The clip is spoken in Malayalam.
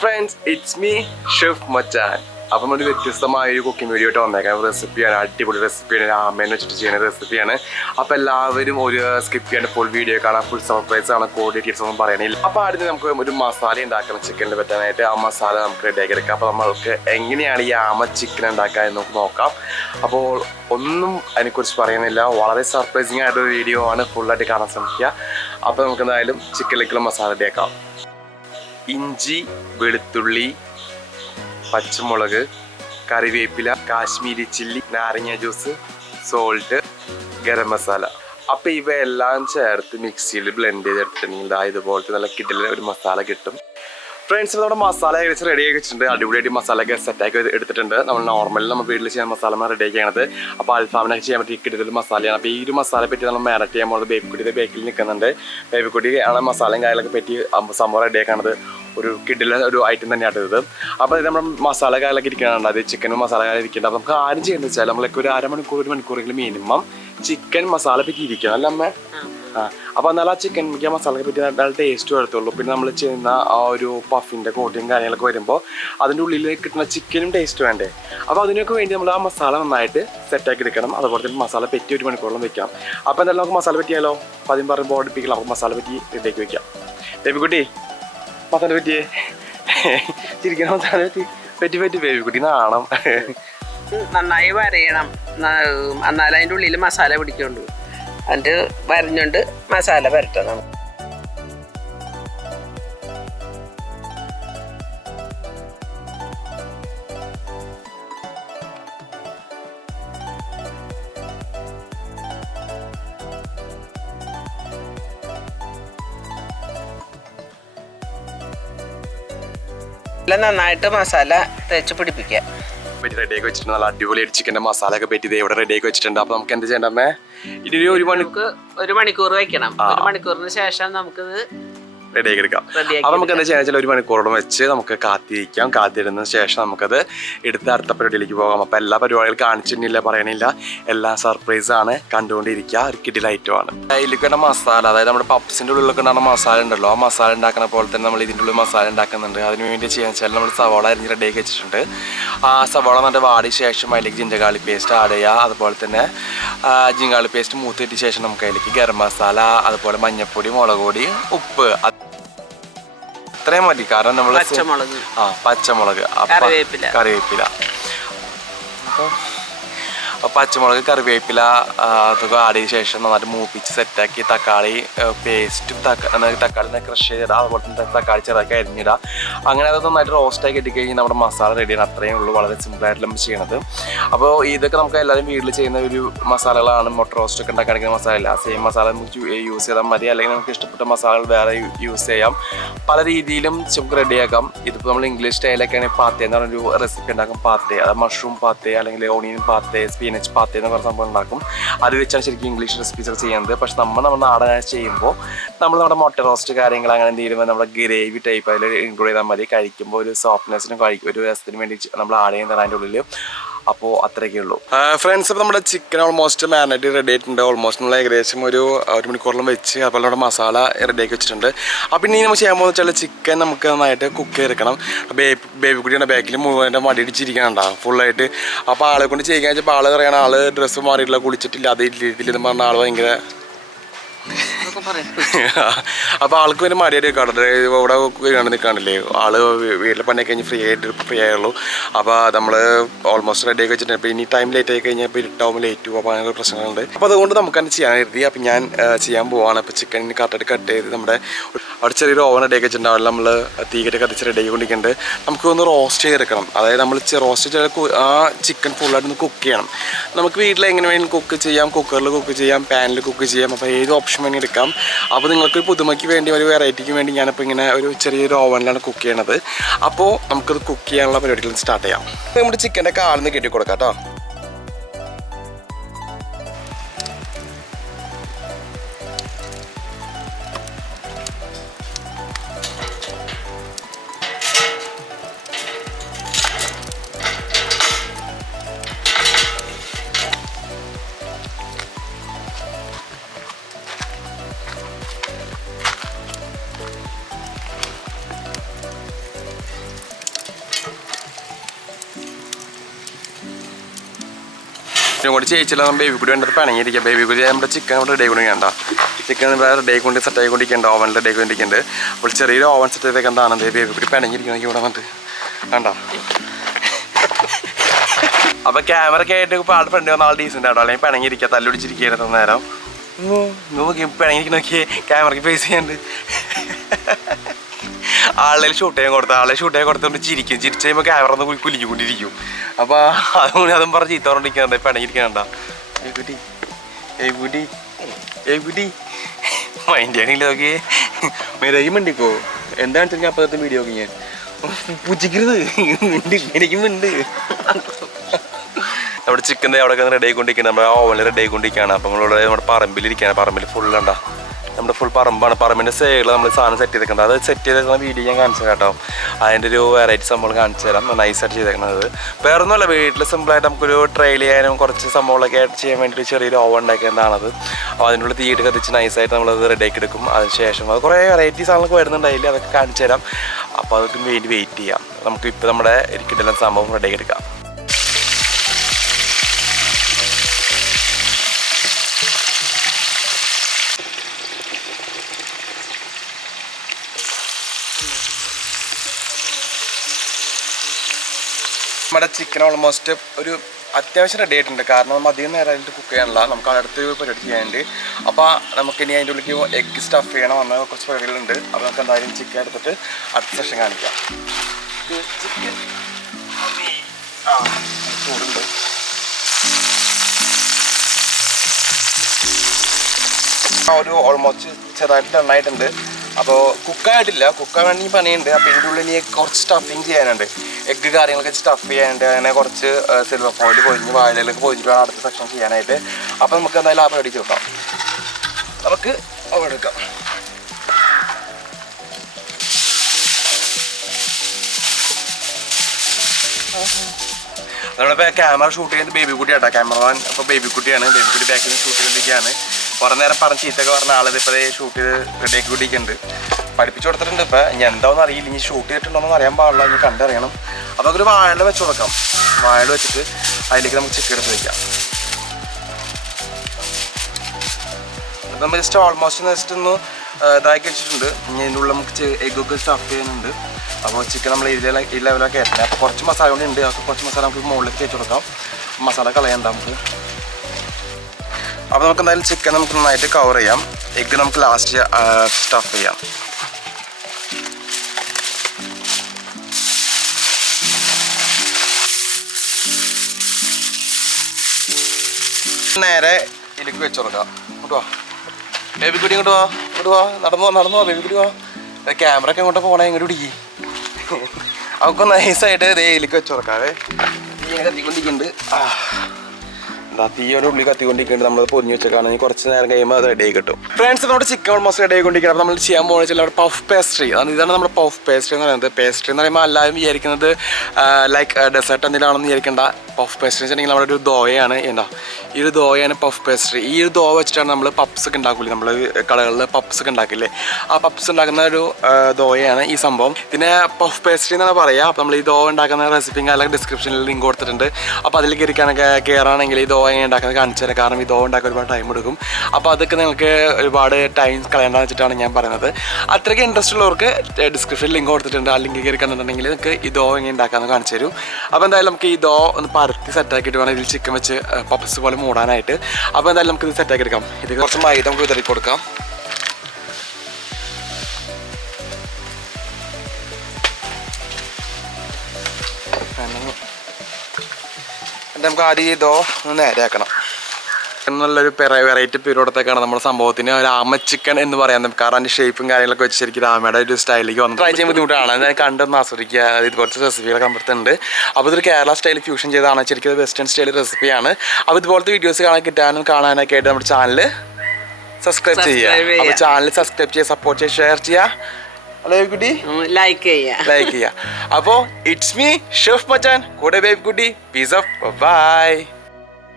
Friends, it's me, Chef Machan. അപ്പോൾ നമ്മൾ വ്യത്യസ്തമായ ഒരു കുക്കിംഗ് വീഡിയോ ആയിട്ട് വന്നേക്കാം. റെസിപ്പിയാണ്, അടിപൊളി റെസിപ്പിയാണ്, രാമേനെ വെച്ചിട്ട് ചെയ്യുന്ന റെസിപ്പിയാണ്. അപ്പോൾ എല്ലാവരും ഒരു സ്കിപ്പ് ചെയ്യാണ്ട് ഫുൾ വീഡിയോ കാണാം. ഫുൾ സർപ്രൈസ് ആണ്, കോഡ് ഡീറ്റെയിൽസ് ഒന്നും പറയണില്ല. അപ്പോൾ ആദ്യം നമുക്ക് ഒരു മസാല ഉണ്ടാക്കണം ചിക്കനിൽ പറ്റാനായിട്ട്. ആ മസാല നമുക്ക് റെഡിയാക്കി എടുക്കാം. അപ്പോൾ നമ്മൾക്ക് എങ്ങനെയാണ് ഈ ആമ ചിക്കൻ ഉണ്ടാക്കുക എന്ന് നമുക്ക് നോക്കാം. അപ്പോൾ ഒന്നും അതിനെക്കുറിച്ച് പറയുന്നില്ല, വളരെ സർപ്രൈസിങ് ആയിട്ടൊരു വീഡിയോ ആണ്, ഫുള്ളായിട്ട് കാണാൻ ശ്രമിക്കുക. അപ്പോൾ നമുക്ക് എന്തായാലും ചിക്കനിലേക്കുള്ള മസാല റെഡിയാക്കാം. ഇഞ്ചി, വെളുത്തുള്ളി, പച്ചമുളക്, കറിവേപ്പില, കാശ്മീരി ചില്ലി, നാരങ്ങ ജ്യൂസ്, സോൾട്ട്, ഗരം മസാല. അപ്പോൾ ഇവയെല്ലാം ചേർത്ത് മിക്സിയിൽ ബ്ലെൻഡ് ചെയ്തെടുത്തിട്ടുണ്ടെങ്കിൽ ഇതുപോലത്തെ നല്ല കിടിലൻ ഒരു മസാല കിട്ടും. ഫ്രണ്ട്സ്, നമ്മുടെ മസാല ഏകദേശം റെഡിയാക്കി വെച്ചിട്ടുണ്ട്. അടിപൊളിയായിട്ട് മസാലയൊക്കെ സെറ്റാക്കി എടുത്തിട്ടുണ്ട്. നമ്മൾ നോർമലി നമ്മൾ വീട്ടിൽ ചെയ്യാൻ മസാല റെഡിയാക്കി ചെയ്യണത്. അപ്പോൾ അൽഫാമിനൊക്കെ ചെയ്യാൻ പറ്റിയ കിടിലൊരു മസാലയാണ്. അപ്പോൾ ഈ ഒരു മസാല പറ്റി നമ്മൾ മാരിനേറ്റ് ചെയ്യാൻ പോകുന്നത് ബേബിക്കുട്ടിയുടെ ബേക്കിൽ നിൽക്കുന്നുണ്ട്. ബേബിക്കുട്ടി ആണ് മസാലയും കാര്യങ്ങളൊക്കെ പറ്റി സംഭവം റെഡിയാക്കണത്. ഒരു കിടിലൻ ഒരു ഐറ്റം തന്നെയാണ് ഇത്. അപ്പോൾ ഇത് നമ്മൾ മസാല കാലൊക്കെ ഇരിക്കാനുണ്ട്, അത് ചിക്കനും മസാല കാലം ഇരിക്കുന്നുണ്ട്. അപ്പോൾ നമുക്ക് ആരും ചെയ്യുന്നത് വെച്ചാൽ നമ്മളൊക്കെ ഒരു അരമണിക്കൂറെങ്കിലും മിനിമം ചിക്കൻ മസാല പറ്റി ഇരിക്കണം, അല്ല അമ്മ? അപ്പോൾ എന്നാൽ ആ ചിക്കൻ മസാലയെ പറ്റി നല്ല ടേസ്റ്റ് വരത്തുള്ളൂ. പിന്നെ നമ്മൾ ചെയ്യുന്ന ആ ഒരു പഫിൻ്റെ കോട്ടിങ് കാര്യങ്ങളൊക്കെ വരുമ്പോൾ അതിൻ്റെ ഉള്ളിൽ കിട്ടുന്ന ചിക്കനും ടേസ്റ്റ് വേണ്ടേ. അപ്പോൾ അതിനൊക്കെ വേണ്ടി നമ്മൾ ആ മസാല നന്നായിട്ട് സെറ്റാക്കി എടുക്കണം. അതുപോലെ തന്നെ മസാല പെറ്റി ഒരു മണിക്കൂറോളം വെക്കാം. അപ്പോൾ എന്തായാലും നമുക്ക് മസാല പറ്റിയാലോ? അപ്പോൾ ആദ്യം പറഞ്ഞ് ബോഡിപ്പിക്കണം. നമുക്ക് മസാല പറ്റി റെഡിയാക്കി വെക്കാം. ബേബിക്കുട്ടി മസാല പറ്റിയേ ചിരിക്കണം. മസാല പറ്റി ബേബിക്കുട്ടി നാണം. നന്നായി വരയണം, എന്നാലും അതിൻ്റെ ഉള്ളിൽ മസാല പിടിക്കുള്ളൂ. അതിൻ്റെ വരഞ്ഞുകൊണ്ട് മസാല പരട്ടണം. നന്നായിട്ട് മസാല തേച്ച് പിടിപ്പിക്കുക. റെഡിയാക്കി വെച്ചിട്ടുണ്ട്. നല്ല അടിപൊളിയായിട്ട് ചിക്കൻ്റെ മസാല ഒക്കെ പറ്റി ഇവിടെ റെഡിയാക്കി വെച്ചിട്ടുണ്ട്. അപ്പോൾ നമുക്ക് എന്ത് ചെയ്യണ്ടേ? ഇനി ഒരു മണിക്കൂർ വെക്കണം. ഒരു മണിക്കൂറിന് ശേഷം നമുക്കിത് റെഡിയാക്കി എടുക്കാം. അപ്പോൾ നമുക്ക് എന്താ ചെയ്യാന്ന് വെച്ചാൽ ഒരു മണിക്കൂറോളം വെച്ച് നമുക്ക് കാത്തിരിക്കാം. കാത്തിരുന്നതിന് ശേഷം നമുക്കത് എടുത്ത് അടുത്ത പരിപാടിയിലേക്ക് പോകാം. അപ്പോൾ എല്ലാ പരിപാടികളും കാണിച്ചിട്ടില്ല, പറയണില്ല, എല്ലാം സർപ്രൈസ് ആണ്, കണ്ടുകൊണ്ടിരിക്കുക. ഒരു കിടിൽ ഐറ്റമാണ്. അതിലേക്ക് മസാല, അതായത് നമ്മുടെ പപ്സിൻ്റെ ഉള്ളിലൊക്കെ ഉണ്ടാകുന്ന മസാല ഉണ്ടല്ലോ, ആ മസാല ഉണ്ടാക്കുന്ന പോലെ തന്നെ നമ്മൾ ഇതിൻ്റെ ഉള്ളിൽ മസാല ഉണ്ടാക്കുന്നുണ്ട്. അതിന് വേണ്ടി ചെയ്യാന്ന് വെച്ചാൽ നമ്മൾ സവാള അരിഞ്ഞ് റെഡിയാക്കി വെച്ചിട്ടുണ്ട്. ആ സവാള നല്ല വാടിയ ശേഷം അതിലേക്ക് ജിഞ്ചകാളി പേസ്റ്റ് ആഡ് ചെയ്യുക. അതുപോലെ തന്നെ ജിഞ്ചകാളി പേസ്റ്റ് മൂത്തിട്ട ശേഷം നമുക്ക് അതിലേക്ക് ഗരം മസാല, അതുപോലെ മഞ്ഞൾപ്പൊടി, മുളക് പൊടി, ഉപ്പ്, അത്രയും മതി. കാരണം നമ്മൾ പച്ചമുളക്, കറിവേപ്പില, പച്ചമുളക്, കറിവേപ്പില അതൊക്കെ ആഡ് ചെയ്ത ശേഷം നന്നായിട്ട് മൂപ്പിച്ച് സെറ്റാക്കി തക്കാളി പേസ്റ്റും തക്കാളി ക്രഷ് ചെയ്തിടുക. അതുപോലെ തന്നെ തക്കാളി ചെറുതാക്കി അരിഞ്ഞിടുക. അങ്ങനെ അത് നന്നായിട്ട് റോസ്റ്റാക്കി കിട്ടിക്കഴിഞ്ഞാൽ നമ്മുടെ മസാല റെഡിയാണ്. അത്രയും ഉള്ളൂ, വളരെ സിമ്പിളായിട്ട് നമ്മൾ ചെയ്യണത്. അപ്പോൾ ഇതൊക്കെ നമുക്ക് എല്ലാവരും വീട്ടിൽ ചെയ്യുന്ന ഒരു മസാലകളാണ്. മുട്ട റോസ്റ്റൊക്കെ ഉണ്ടാക്കാൻ മസാല സെയിം മസാല നമുക്ക് യൂസ് ചെയ്താൽ മതി. അല്ലെങ്കിൽ നമുക്ക് ഇഷ്ടപ്പെട്ട മസാലകൾ വേറെ യൂസ് ചെയ്യാം. പല രീതിയിലും നമുക്ക് റെഡിയാക്കാം. ഇതിപ്പോൾ നമ്മൾ ഇംഗ്ലീഷ് സ്റ്റൈലൊക്കെയാണ് പാത്തേ എന്ന് പറഞ്ഞൊരു റെസിപ്പി ഉണ്ടാക്കും. പാത്തേ, അത് മഷ്റൂം പാത്തേ അല്ലെങ്കിൽ ഓണിയൻ പാത്തേ, സ്പീനച്ച് പാത്തേ എന്ന് പറഞ്ഞ സംഭവം ഉണ്ടാക്കും. അത് വെച്ചാണ് ശരിക്കും ഇംഗ്ലീഷ് റെസിപ്പീസ് ചെയ്യുന്നത്. പക്ഷെ നമ്മുടെ നാടനായി ചെയ്യുമ്പോൾ നമ്മൾ നമ്മുടെ മുട്ട റോസ്റ്റ് കാര്യങ്ങൾ അങ്ങനെ എന്തെങ്കിലും നമ്മുടെ ഗ്രേവി ടൈപ്പ് അതിൽ ഇൻക്ലൂഡ് ചെയ്താൽ മതി. കഴിക്കുമ്പോൾ ഒരു സോഫ്റ്റ്നെസ്സിനും ഒരു രസത്തിന് വേണ്ടി നമ്മൾ ആഡ് ചെയ്യുന്നതാണ് അതിൻ്റെ ഉള്ളിൽ. അപ്പോൾ അത്രയൊക്കെ ഉള്ളൂ ഫ്രണ്ട്സ്. അപ്പോൾ നമ്മുടെ ചിക്കൻ ഓൾമോസ്റ്റ് മാരിനേറ്റ് റെഡി ആയിട്ടുണ്ട്. ഓൾമോസ്റ്റ് നമ്മൾ ഏകദേശം ഒരു മണിക്കൂറിലും വെച്ച് അതുപോലെ നമ്മുടെ മസാല റെഡിയാക്കി വെച്ചിട്ടുണ്ട്. അപ്പോൾ ഇനി നമ്മൾ ചെയ്യാൻ പോകുന്ന വെച്ചാൽ ചിക്കൻ നമുക്ക് നന്നായിട്ട് കുക്ക് ചെയ്തെടുക്കണം. ബേബിക്കുട്ടിയുടെ ബാക്കിൽ മുഴുവൻ മടിയിടിച്ചിരിക്കാനുണ്ടാകും ഫുള്ളായിട്ട്. അപ്പോൾ ആളെ കൊണ്ട് ചെയ്യാൻ വെച്ചപ്പോൾ ആൾ പറയണ ആൾ ഡ്രസ്സ് മാറിയിട്ടില്ല, കുളിച്ചിട്ടില്ല, അതേ രീതിയിലെന്ന് പറഞ്ഞ ആൾ ഭയങ്കര അപ്പോൾ ആൾക്ക് പിന്നെ മടിയായിട്ട് കാണുന്നത് ഇവിടെ കണ്ട് നിൽക്കാണ്ടില്ലേ. ആള് വീട്ടിലെ പണിയൊക്കെ കഴിഞ്ഞ് ഫ്രീ ആയുള്ളൂ. അപ്പോൾ നമ്മൾ ഓൾമോസ്റ്റ് റെഡിയാക്കി വെച്ചിട്ടുണ്ട്. അപ്പോൾ ഇനി ടൈം ലേറ്റ് ആയി കഴിഞ്ഞാൽ ഇപ്പോൾ ഇരുട്ടാവുമ്പോൾ ലേറ്റ് പോകും. അപ്പോൾ അങ്ങനെ പ്രശ്നങ്ങളുണ്ട്. അപ്പോൾ അതുകൊണ്ട് നമുക്ക് തന്നെ ചെയ്യാൻ കരുതി. അപ്പോൾ ഞാൻ ചെയ്യാൻ പോവാണ്. അപ്പോൾ ചിക്കൻ കറക്റ്റായിട്ട് കട്ട് ചെയ്ത് നമ്മുടെ അവിടെ ചെറിയൊരു ഓവൻ റെഡിയാക്കി വെച്ചിട്ടുണ്ട്. അവിടെ നമ്മൾ തീകറ്റ് കത്തിച്ച് റെഡിയാക്കി കൊണ്ടിരിക്കുന്നുണ്ട്. നമുക്കൊന്ന് റോസ്റ്റ് ചെയ്തെടുക്കണം. അതായത് നമ്മൾ റോസ്റ്റ് ചെയ്ത് ആ ചിക്കൻ ഫുള്ളായിട്ടൊന്ന് കുക്ക് ചെയ്യണം. നമുക്ക് വീട്ടിൽ എങ്ങനെ വേണമെങ്കിലും കുക്ക് ചെയ്യാം. കുക്കറിൽ കുക്ക് ചെയ്യാം, പാനിൽ കുക്ക് ചെയ്യാം. അപ്പോൾ ഏത് ഓപ്ഷൻ വേണമെങ്കിൽ എടുക്കാം. അപ്പോൾ നിങ്ങൾക്ക് പുതുമയ്ക്ക് വേണ്ടി ഒരു വെറൈറ്റിക്ക് വേണ്ടി ഞാനിപ്പോൾ ഇങ്ങനെ ഒരു ചെറിയൊരു ഓവനിലാണ് കുക്ക് ചെയ്യണത്. അപ്പോൾ നമുക്കത് കുക്ക് ചെയ്യാനുള്ള പരിപാടികൾ സ്റ്റാർട്ട് ചെയ്യാം. നമ്മുടെ ചിക്കൻ്റെ കാലിന്ന് കെട്ടി കൊടുക്കാം കേട്ടോ. കുറച്ചും കൂടി ചേച്ചില്ല ബേബി കൂടി വേണ്ടത് പിണങ്ങിയിരിക്കുക. ബേബി കൂടി നമ്മുടെ ചിക്കൻ ഇവിടെ റെഡി കൊണ്ടിരിക്കണ്ട. ചിക്കൻ റെഡി കൊണ്ട് സെറ്റ് ആയിക്കൊണ്ടിരിക്കേണ്ട ഓവനിൽ റെഡി ആയിക്കൊണ്ടിരിക്കുന്നുണ്ട്. അപ്പോൾ ചെറിയൊരു ഓവൻ സെറ്റ് ചെയ്തൊക്കെ എന്താണ് ബേബി കൂടി പിണങ്ങിയിരിക്കണമെങ്കിൽ ഇവിടെ വന്നിട്ട് കണ്ടോ. അപ്പോൾ ക്യാമറ ഒക്കെ ആയിട്ട് ഇപ്പോൾ ആളുടെ ഫ്രണ്ട് വന്ന ആൾ ഡീസൻ്റ് ആണോ, അല്ലെങ്കിൽ പിണങ്ങിയിരിക്കുക തല്ലുടിച്ചിരിക്കുകയായിരുന്നു നേരം. നോക്കി പിണങ്ങിയിരിക്കണോക്കിയേ ക്യാമറയ്ക്ക് ഫേസ് ചെയ്യാണ്ട്. ആളെ ഷൂട്ട് ചെയ്യാൻ കൊടുത്ത ആളെ ഷൂട്ട് ചെയ്യാൻ കൊടുത്തോണ്ട് ചിരിക്കും. ചിരിച്ച് കഴിയുമ്പോൾ ക്യാമറ ഒന്ന് കുലിഞ്ഞുകൊണ്ടിരിക്കും. അപ്പോൾ അതും പറഞ്ഞ് ചീത്ത പറഞ്ഞിരിക്കുന്നുണ്ട്. പിണങ്ങിയിരിക്കണ്ട മൈൻഡ് ആണെങ്കിൽ നോക്കിയേ മെരകി മിണ്ടിക്കോ. എന്താണെന്ന് വെച്ചാൽ അപ്പോഴത്തെ വീഡിയോ നോക്കി ഞാൻ പുച്ചിക്കരുത് എനിക്കും ഉണ്ട്. നമ്മുടെ ചിക്കൻ അവിടെ റെഡി ആയിക്കൊണ്ടിരിക്കുകയാണ്. നമ്മുടെ ഓവനിൽ റെഡി ആയിക്കൊണ്ടിരിക്കുകയാണ്. അപ്പം നമ്മളിവിടെ നമ്മുടെ പറമ്പിലിരിക്കുകയാണ്. പറമ്പിൽ ഫുള്ളുണ്ടാ നമ്മുടെ ഫുൾ പറമ്പാണ്. പറമ്പിൻ്റെ സൈഡിൽ നമ്മൾ സാധനം സെറ്റ് ചെയ്തേക്കുന്നത്. അത് സെറ്റ് ചെയ്തേക്കുന്ന വീഡിയോ ഞാൻ കാണിച്ചു കേട്ടോ. അതിൻ്റെ ഒരു വെറൈറ്റി സംഭവം കാണിച്ചു തരാം. നൈസായിട്ട് ചെയ്തേക്കുന്നത് വേറെ ഒന്നുമല്ല, വീട്ടിൽ സിമ്പിളായിട്ട് നമുക്കൊരു ട്രെയിൽ ചെയ്യാനും കുറച്ച് സംഭവങ്ങളൊക്കെ ആയിട്ട് ചെയ്യാൻ വേണ്ടിയിട്ട് ചെറിയൊരു ഓവൻ ഉണ്ടാക്കിയതാണത്. അപ്പോൾ അതിനുള്ള തീയിട്ട് കത്തിച്ച് നൈസായിട്ട് നമ്മളത് റെഡി ആക്കി എടുക്കും. അതിന് ശേഷം അത് കുറേ വെറൈറ്റി സാധനങ്ങളൊക്കെ വരുന്നുണ്ടായില്ല, അതൊക്കെ കാണിച്ചു തരാം. അപ്പോൾ അതൊക്കെ വേണ്ടി വെയിറ്റ് ചെയ്യാം. നമുക്ക് ഇപ്പോൾ നമ്മുടെ ഇരിക്കുന്ന സംഭവം റെഡി ആക്കി എടുക്കാം. നമ്മുടെ ചിക്കൻ ഓൾമോസ്റ്റ് ഒരു അത്യാവശ്യം റെഡി ആയിട്ടുണ്ട്. കാരണം അധികം നേരമായിട്ട് കുക്ക് ചെയ്യാനുള്ള നമുക്ക് അടുത്തൊരു പരിപാടി ചെയ്യാനുണ്ട്. അപ്പോൾ നമുക്കിനി അതിൻ്റെ ഉള്ളിലേക്ക് എഗ്ഗ് സ്റ്റഫ് ചെയ്യണം വന്ന കുറച്ച് പരിപാടികളുണ്ട്. അപ്പോൾ നമുക്ക് എന്തായാലും ചിക്കൻ എടുത്തിട്ട് അടുത്ത സെഷൻ കാണിക്കാം. ചിക്കൻ ചൂടുണ്ട്. ഒരു ഓൾമോസ്റ്റ് ചെറുതായിട്ട് നന്നായിട്ടുണ്ട്. അപ്പോൾ കുക്കായിട്ടില്ല, കുക്കാൻ വേണ്ടി പണിയുണ്ട്. അപ്പോൾ ഇതിൻ്റെ ഉള്ളിൽ കുറച്ച് സ്റ്റഫിങ് ചെയ്യാനുണ്ട്, എഗ്ഗ് കാര്യങ്ങളൊക്കെ സ്റ്റഫ് ചെയ്യാനുണ്ട്. അങ്ങനെ കുറച്ച് സിൽവർ ഫോയിൽ പൊതിഞ്ഞ് വാഴയിലൊക്കെ പൊതിഞ്ഞിട്ട് വേണം അടുത്ത സെക്ഷൻ ചെയ്യാനായിട്ട്. അപ്പോൾ നമുക്ക് എന്തായാലും ആ പരിപാടിക്ക് വെക്കാം. നമുക്ക് അവിടെ എടുക്കാം. നമ്മളിപ്പോൾ ക്യാമറ ഷൂട്ട് ചെയ്യുന്നത് ബേബി കുട്ടിയാട്ടോ. ക്യാമറമാൻ അപ്പോൾ ബേബി കുട്ടിയാണ്. ബേബി കുട്ടി ബാക്കിൽ ഷൂട്ട് ചെയ്തിരിക്കുകയാണ്. കുറേ നേരം പറഞ്ഞ് ചീത്തൊക്കെ പറഞ്ഞ ആളത് ഇപ്പോൾ ഷൂട്ട് ചെയ്ത് റെഡിയാക്കി കുട്ടിക്കുന്നുണ്ട്. പഠിപ്പിച്ചു കൊടുത്തിട്ടുണ്ട്. ഇപ്പോൾ ഇനി എന്താണെന്ന് അറിയില്ല, ഇനി ഷൂട്ട് ചെയ്തിട്ടുണ്ടോയെന്ന് അറിയാൻ പാടില്ല, ഇനി കണ്ടറിയണം. അപ്പോൾ ഒരു വാഴ വെച്ച് കൊടുക്കാം. വാഴ വെച്ചിട്ട് അതിലേക്ക് നമുക്ക് ചിക്കൻ എടുത്ത് വയ്ക്കാം. നമ്മൾ ജസ്റ്റ് ഓൾമോസ്റ്റ് ഒന്ന് ഇതാക്കി വെച്ചിട്ടുണ്ട്. ഇനി അതിൻ്റെ ഉള്ളിൽ നമുക്ക് എഗ്ഗൊക്കെ സ്റ്റഫ് ചെയ്യുന്നുണ്ട്. അപ്പോൾ ചിക്കൻ നമ്മൾ ഈ ലെവലൊക്കെ ആയിട്ടില്ല. അപ്പോൾ കുറച്ച് മസാല കൂടി ഉണ്ട്. അപ്പോൾ കുറച്ച് മസാല നമുക്ക് മുകളിലേക്ക് വെച്ച് കൊടുക്കാം. മസാല കളയണ്ട നമുക്ക്. അപ്പോൾ നമുക്ക് എന്തായാലും ചിക്കൻ നമുക്ക് നന്നായിട്ട് കവർ ചെയ്യാം. എഗ്ഗ് നമുക്ക് ലാസ്റ്റ് സ്റ്റഫ് ചെയ്യാം. നേരെ ഇതിലേക്ക് വെച്ച് കൊടുക്കാം. ഇങ്ങോട്ട് വാ ബേബി കുട്ടി, ഇങ്ങോട്ട് വാ, ഇങ്ങോട്ട് വാ, നടന്നു വാ ബേബി കുട്ടി വാ. ക്യാമറ ഒക്കെ ഇങ്ങോട്ട് പോകണേ, ഇങ്ങോട്ട് ഇടിക്കി. അവർക്ക് നൈസായിട്ട് ഇതിലേക്ക് വെച്ച് കൊടുക്കാവേ. തീ കത്തിക്കൊണ്ടിരിക്കുന്നുണ്ട്. തീയോടെ ഉള്ളിൽ കത്തിക്കൊണ്ടിരിക്കുന്നുണ്ട്. നമ്മൾ പൊതിഞ്ഞ് വെച്ചേക്കാണെങ്കിൽ കുറച്ച് നേരം കഴിയുമ്പോൾ അത് റെഡി ആയി കിട്ടും. ഫ്രണ്ട്സ്, നമ്മുടെ ചിക്കൻ ഓൾമോസ്റ്റ് റെഡി ആയിക്കൊണ്ടിരിക്കണം. അപ്പോൾ നമ്മൾ ചെയ്യാൻ പോകുന്ന വെച്ചാൽ പഫ് പേസ്ട്രി. ഇതാണ് നമ്മുടെ പഫ് പേസ്ട്രി എന്ന് പറയുന്നത്. പേസ്ട്രി എന്ന് പറയുമ്പോൾ എല്ലാവരും വിചാരിക്കുന്നത് ലൈക്ക് ഡെസേർട്ട് എന്തെങ്കിലുമാണെന്ന് വിചാരിക്കേണ്ട. പഫ് പേസ്ട്രി വെച്ചിട്ടുണ്ടെങ്കിൽ നമ്മുടെ ഒരു ദോയാണ്. എന്താ ഈ ഒരു ദോയാണ് പഫ് പേസ്ട്രി. ഈ ഒരു ദോ വെച്ചിട്ടാണ് നമ്മൾ പപ്സ് ഒക്കെ ഉണ്ടാക്കില്ലേ, നമ്മൾ കടകളിൽ പപ്സ് ഒക്കെ ഉണ്ടാക്കില്ലേ, ആ പപ്സ് ഉണ്ടാക്കുന്ന ഒരു ദോയാണ് ഈ സംഭവം. ഇതിനെ പഫ് പേസ്ട്രി എന്നാണ് പറയുക. അപ്പോൾ നമ്മൾ ഈ ദോ ഉണ്ടാക്കുന്ന റെസിപ്പി അല്ലെങ്കിൽ ഡിസ്ക്രിപ്ഷനിൽ ലിങ്ക് കൊടുത്തിട്ടുണ്ട്. അപ്പോൾ അതിൽ കയറാണെങ്കിൽ ഈ ദോ എങ്ങനെ ഉണ്ടാക്കുന്നത് കാണിച്ചു തരാം. കാരണം ഈ ദോ ഉണ്ടാക്കാൻ ഒരുപാട് ടൈം എടുക്കും. അപ്പോൾ അതൊക്കെ നിങ്ങൾക്ക് ഒരുപാട് ടൈം കളയേണ്ടതെന്ന് വെച്ചിട്ടാണ് ഞാൻ പറയുന്നത്. അത്രയ്ക്ക് ഇൻട്രസ്റ്റ് ഉള്ളവർക്ക് ഡിസ്ക്രിപ്ഷനിൽ ലിങ്ക് കൊടുത്തിട്ടുണ്ട്. ആ ലിങ്ക് കയറി കണ്ടിട്ടുണ്ടെങ്കിൽ നിങ്ങൾക്ക് ഈ ദോ എങ്ങനെ ഉണ്ടാക്കാമെന്ന് കാണിച്ചു തരും. അപ്പോൾ എന്തായാലും നമുക്ക് ഈ ദോ ഒന്ന് പരത്തി സെറ്റാക്കിയിട്ട് വേണം ഇതിൽ ചിക്കൻ വെച്ച് പപ്സ് പോലെ മൂടാനായിട്ട്. അപ്പോൾ എന്തായാലും നമുക്ക് ഇത് സെറ്റാക്കി എടുക്കാം. ഇത് കുറച്ച് മൈദ നമുക്ക് വിതറി കൊടുക്കാം. നമുക്ക് ആദ്യം ഇതോ ഒന്ന് നേരെയാക്കണം. എന്നുള്ളൊരു വെറൈറ്റി പീരീഡത്തേക്കാണ് നമ്മുടെ സംഭവത്തിന് ഒരു ആമ ചിക്കൻ എന്ന് പറയാൻ. കാരണം അതിൻ്റെ ഷേപ്പും കാര്യങ്ങളൊക്കെ വെച്ച് ശരിക്കും രാമയുടെ ഒരു സ്റ്റൈലിലേക്ക് വന്നു ട്രൈ ചെയ്യാൻ ബുദ്ധിമുട്ടാണ്. ഞാൻ കണ്ടൊന്ന് ആസ്വദിക്കുക. ഇതുപോലത്തെ റെസിപ്പികളൊക്കെ കമ്പടുത്തുണ്ട്. അപ്പോൾ ഇതൊരു കേരള സ്റ്റൈൽ ഫ്യൂഷൻ ചെയ്താണ്. ശരിക്കും അത് വെസ്റ്റേൺ സ്റ്റൈൽ റെസിപ്പിയാണ്. അപ്പോൾ ഇതുപോലത്തെ വീഡിയോസ് കാണാനൊക്കെ ആയിട്ട് നമ്മുടെ ചാനൽ സബ്സ്ക്രൈബ് ചെയ്യുക. അപ്പോൾ ചാനൽ സബ്സ്ക്രൈബ് ചെയ്യുക, സപ്പോർട്ട് ചെയ്യുക, ഷെയർ ചെയ്യുക, ലൈക്ക് ചെയ്യുക. അപ്പോൾ ഇറ്റ്സ് മീ ഷെഫ് മച്ചാൻ, കൂടെ ബേബി കുട്ടി. Peace of by.